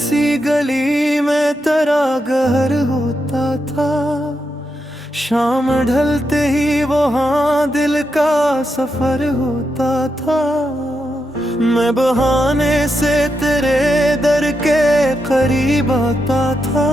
सी गली में तेरा घर होता था। शाम ढलते ही वहाँ दिल का सफर होता था। मैं बहाने से तेरे दर के करीब आता था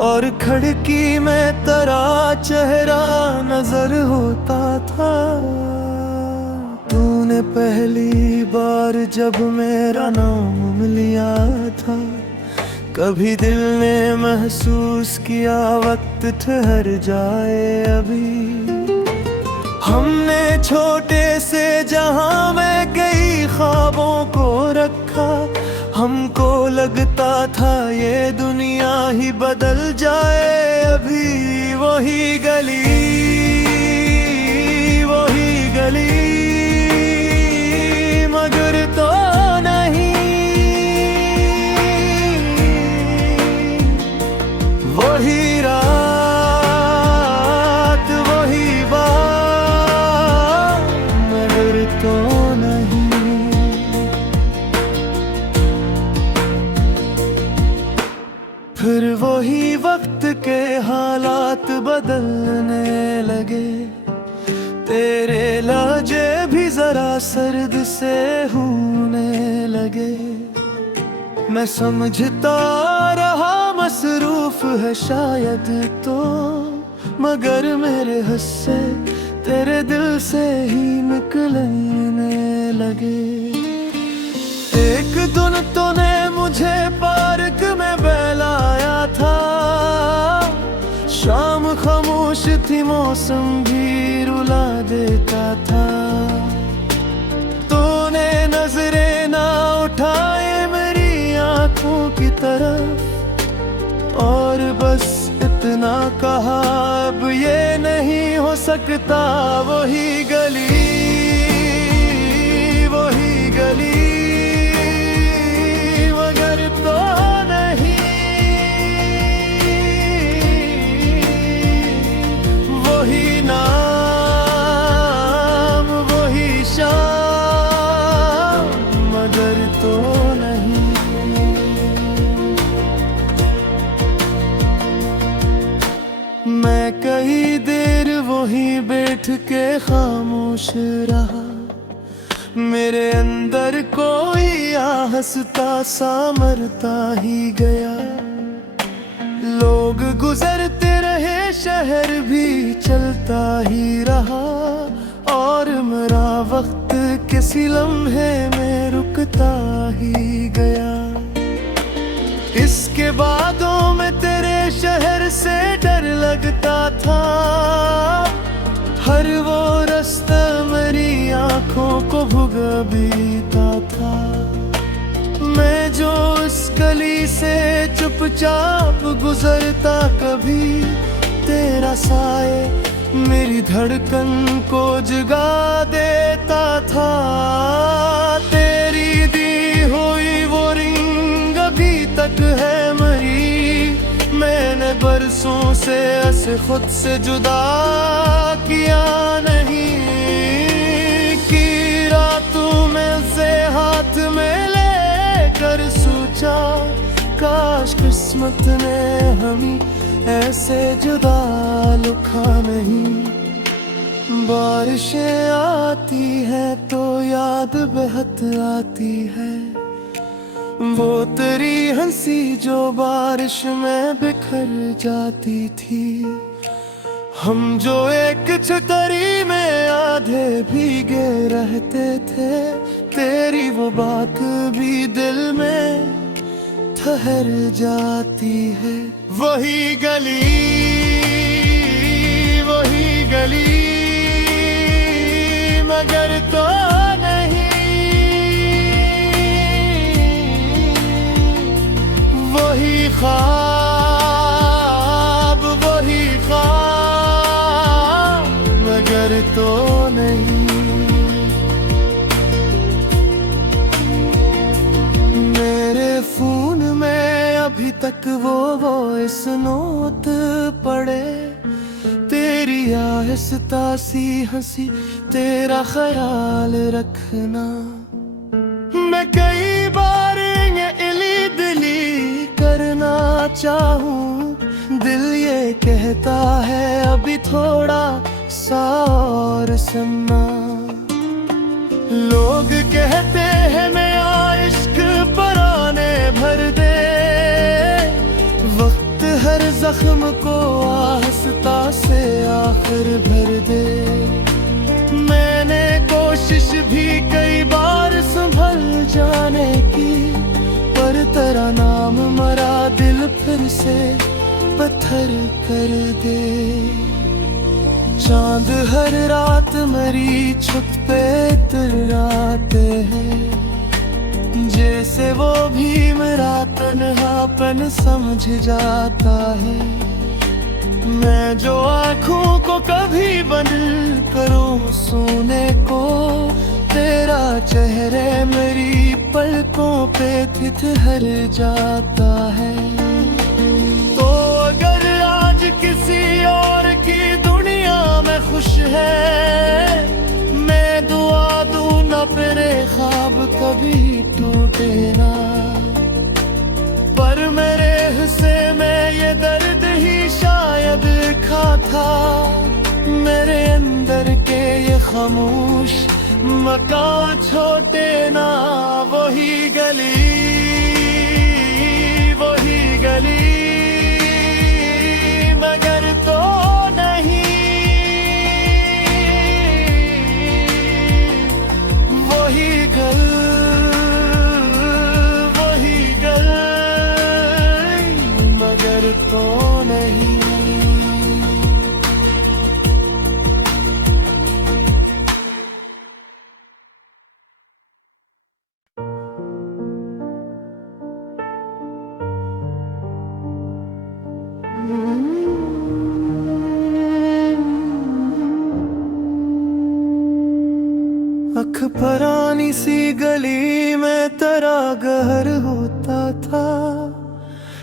और खिड़की में तेरा चेहरा नजर होता था। तूने पहली बार जब मेरा नाम लिया था, कभी दिल ने महसूस किया वक्त ठहर जाए अभी। हमने छोटे से जहां में कई ख्वाबों को रखा, हमको लगता था ये दुनिया ही बदल जाए अभी। वही गली मगर तो नहीं, वही रात वही बात मगर तो नहीं। फिर वही वक्त के हालात बदलने लगे, तेरे लहजे भी जरा सर्द से होने लगे। मैं समझता रहा मसरूफ है शायद तो, मगर मेरे हिस्से तेरे दिल से ही निकलने लगे। एक दिन तूने मुझे पार्क में बहलाया था, शाम खामोश थी मौसम भी रुला देता था। तूने नजरें ना उठाए मेरी आंखों की तरफ, और बस इतना कहा अब ये नहीं हो सकता। वही गली मगर तो तो नहीं। मैं कई देर वहीं बैठ के खामोश रहा, मेरे अंदर कोई हंसता सा मरता ही गया। लोग गुजरते रहे, शहर भी चलता ही रहा, और मेरा वक्त किसी लम्हे में रुकता ही गया। इसके बादों में तेरे शहर से डर लगता था, हर वो रास्ता मेरी आंखों को भुगबीता था। मैं जो इस गली से चुपचाप गुजरता, कभी तेरा साए मेरी धड़कन को जगा देता था। तेरी दी हुई वो रिंग अभी तक है मरी, मैंने बरसों से ऐसे खुद से जुदा किया नहीं। कि रातों में से हाथ में लेकर सोचा, काश किस्मत ने हमें ऐसे जुदा लिखा नहीं। बारिशें आती हैं तो याद बहुत आती है, वो तेरी हंसी जो बारिश में बिखर जाती थी। हम जो एक छतरी में आधे भीगे रहते थे, तेरी वो बात भी दिल में ठहर जाती है। वही गली मगर तो नहीं, वही ख्वाब मगर तो नहीं। मेरे फोन में अभी तक वो वॉइस नोट पड़े, तेरी आहिस्ता सी हंसी, तेरा ख्याल रखना। मैं कई बार इली दिल चाहूं, दिल ये कहता है अभी थोड़ा सा और सुनना। लोग कहते हैं नया इश्क पराने भर दे, वक्त हर जख्म को आहिस्ता से आखिर भर दे। मैंने कोशिश भी कई बार संभल जाने की, पर तेरा नाम मरा दिल फिर से पत्थर कर दे। चांद हर रात मेरी छत पे इतराते हैं, जैसे वो भी मेरा तन्हापन समझ जाता है। मैं जो आँखों को कभी बंद करूं सोने को, तेरा चेहरे मेरी पलकों पे ठिठुर जाता है। तो अगर आज किसी और की दुनिया में खुश है, मैं दुआ दूं ना तेरे ख्वाब कभी टूटे ना। पर मेरे हिस्से में ये दर्द ही शायद लिखा था, मेरे अंदर के ये खामोश मकान छोटे ना। वही गली मगर तो नहीं, वही गल मगर तो नहीं। अख पुरानी सी गली में तेरा घर होता था,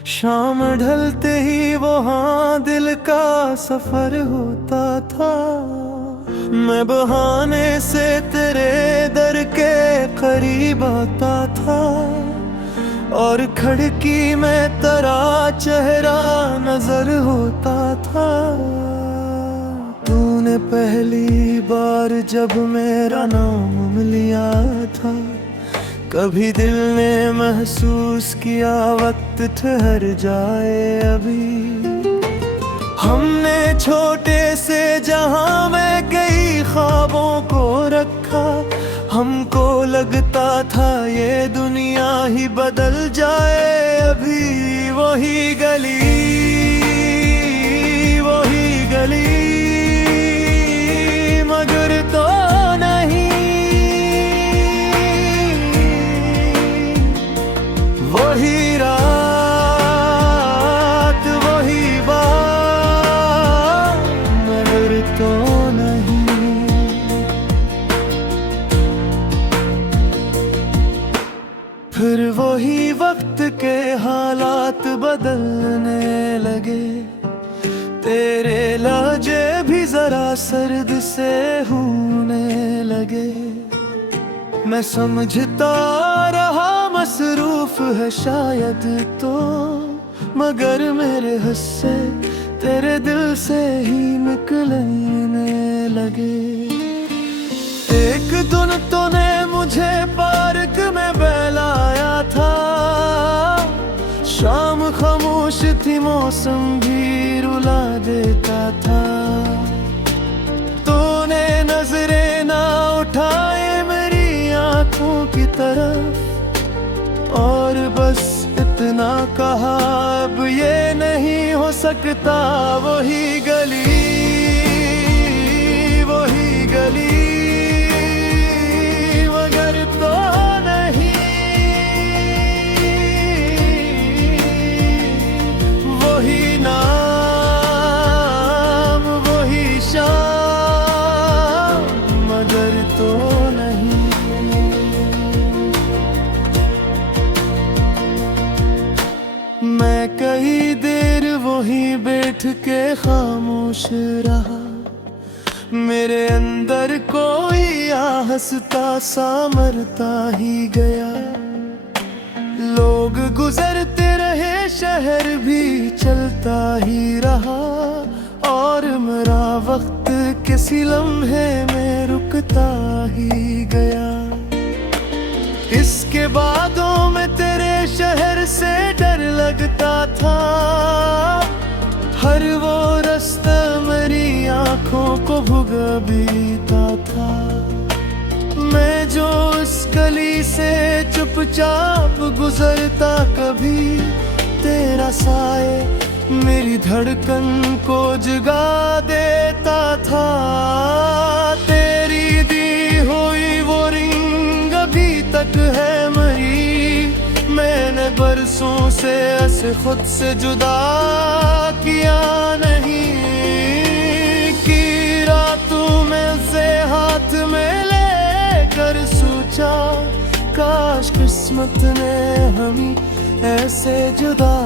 शाम ढलते ही वहाँ दिल का सफर होता था। मैं बहाने से तेरे दर के करीब आता था, और खिड़की में तेरा चेहरा नजर होता था। तूने पहली बार जब मेरा नाम लिया था, कभी दिल ने महसूस किया वक्त ठहर जाए अभी। हमने छोटे से जहां में कई ख्वाबों को रखा, हमको लगता था ये दुनिया ही बदल जाए अभी। वही गली मगर तो नहीं, वही रात वही बात मगर तो नहीं। फिर वही वक्त के हालात बदलने लगे, तेरे लहजे भी जरा सर्द से होने लगे। मैं समझता रहा मसरूफ है शायद तो, मगर मेरे हिस्से तेरे दिल से ही निकलने लगे। एक दिन तूने मुझे पार्क में बहलाया था, शाम खामोश थी मौसम भी रुला देता था। तूने नजरें ना उठाए मेरी आंखों की तरफ, और बस इतना कहा अब ये नहीं हो सकता। वही गली मगर तो कई देर वहीं बैठ के खामोश रहा, मेरे अंदर कोई हंसता सा मरता ही गया। लोग गुजरते रहे शहर भी चलता ही रहा, और मेरा वक्त किसी लम्हे में रुकता ही गया। इसके बादों में तेरे शहर से डर लगता था, हर वो रास्ता मेरी आंखों को भुगबीता था। मैं जो उस गली से चुपचाप गुजरता, कभी तेरा साए मेरी धड़कन को जगा देता था। तेरी दी हुई वो रिंग अभी तक है मरी, मैंने बरसों से ऐसे खुद से जुदा किया नहीं। कि रातों में से हाथ में लेकर सोचा, काश किस्मत ने हमें ऐसे जुदा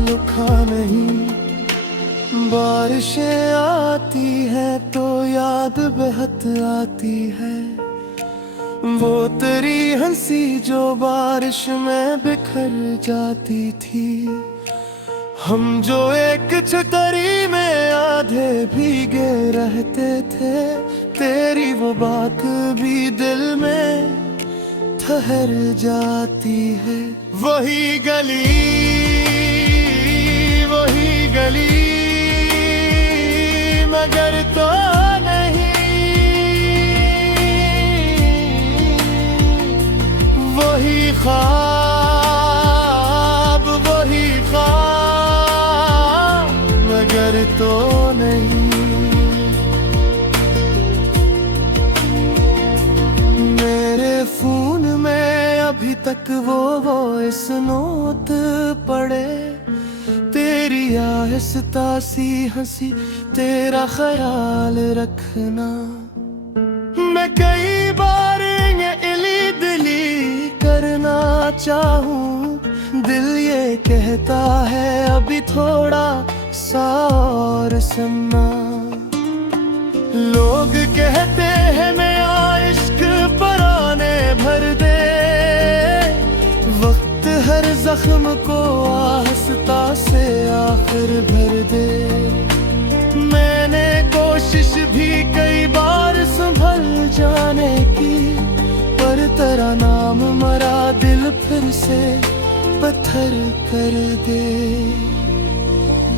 लिखा नहीं। बारिशें आती है तो याद बेहद आती है, वो तेरी हंसी जो बारिश में बिखर जाती थी। हम जो एक छतरी में आधे भीगे रहते थे, तेरी वो बात भी दिल में ठहर जाती है। वही गली मगर तो नहीं, वही ख्वाब मगर तो नहीं। मेरे फोन में अभी तक वो इस नोट पड़े, तेरी आहिस्ता सी हंसी, तेरा ख्याल रखना। मैं कई बार इली दिली करना चाहूं, दिल ये कहता है अभी थोड़ा सा और सुनना। लोग कहते हैं नया इश्क पराने भर दे, वक्त हर जख्म को आहिस्ता से आखिर भर दे। मैंने कोशिश भी कई बार संभल जाने की, पर तेरा नाम मरा दिल फिर से पत्थर कर दे।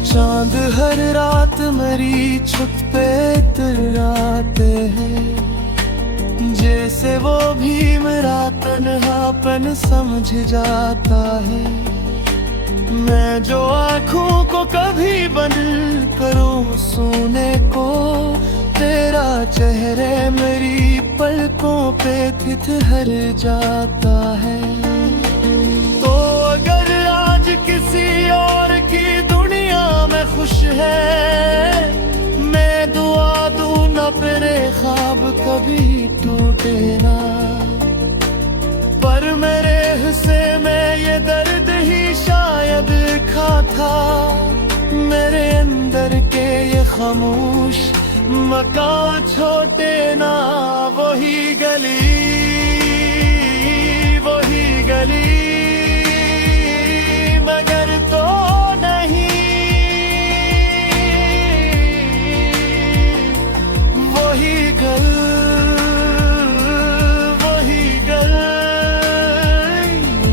चांद हर रात मेरी छत पे इतराते हैं, जैसे वो भी मेरा तन्हापन समझ जाता है। मैं जो आँखों को कभी बंद करूं सोने को, तेरा चेहरे मेरी पलकों पे ठिठर जाता है। तो अगर आज किसी और की दुनिया में खुश है, मैं दुआ दूं ना मेरे ख्वाब कभी टूटे ना। पर मेरे हिस्से में ये दर्द ही शायद खा था, मेरे अंदर के ये खामोश मकान छोटे ना। वही गली मगर तो नहीं, वही गली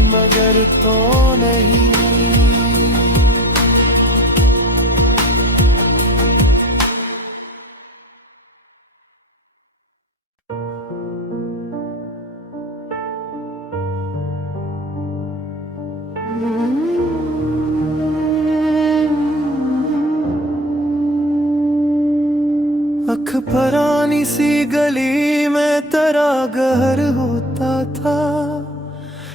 मगर तो नहीं। अख परानी सी गली में तेरा घर होता था,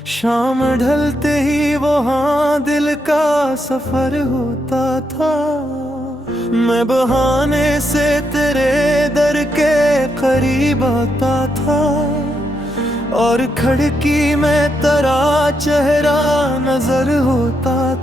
शाम ढलते ही वहाँ दिल का सफर होता था। मैं बहाने से तेरे दर के करीब आता था, और खिड़की में तेरा चेहरा नजर होता था।